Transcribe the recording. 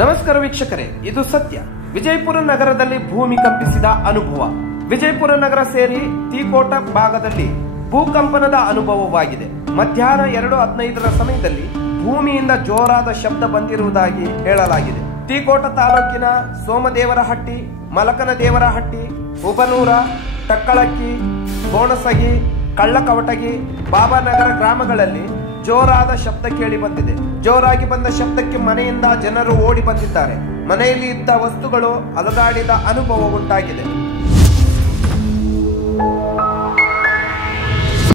ನಮಸ್ಕಾರ ವೀಕ್ಷಕರೇ, ಇದು ಸತ್ಯ. ವಿಜಯಪುರ ನಗರದಲ್ಲಿ ಭೂಮಿ ಕಂಪಿಸಿದ ಅನುಭವ. ವಿಜಯಪುರ ನಗರ ಸೇರಿ ತೀಕೋಟ ಭಾಗದಲ್ಲಿ ಭೂಕಂಪನದ ಅನುಭವವಾಗಿದೆ. ಮಧ್ಯಾಹ್ನ 2:15 ಸಮಯದಲ್ಲಿ ಭೂಮಿಯಿಂದ ಜೋರಾದ ಶಬ್ದ ಬಂದಿರುವುದಾಗಿ ಹೇಳಲಾಗಿದೆ. ತೀಕೋಟ ತಾಲೂಕಿನ ಸೋಮದೇವರಹಟ್ಟಿ, ಮಲಕನದೇವರಹಟ್ಟಿ, ಉಪನೂರ, ಟಕ್ಕಳಕ್ಕಿ, ಗೋಣಸಗಿ, ಕಳ್ಳಕವಟಗಿ, ಬಾಬಾನಗರ ಗ್ರಾಮಗಳಲ್ಲಿ ಜೋರಾದ ಶಬ್ದ ಕೇಳಿ ಬಂದಿದೆ. ಜೋರಾಗಿ ಬಂದ ಶಬ್ದಕ್ಕೆ ಮನೆಯಿಂದ ಜನರು ಓಡಿ ಬಂದಿದ್ದಾರೆ. ಮನೆಯಲ್ಲಿ ಇದ್ದ ವಸ್ತುಗಳು ಅಲುಗಾಡಿದ ಅನುಭವ ಉಂಟಾಗಿದೆ.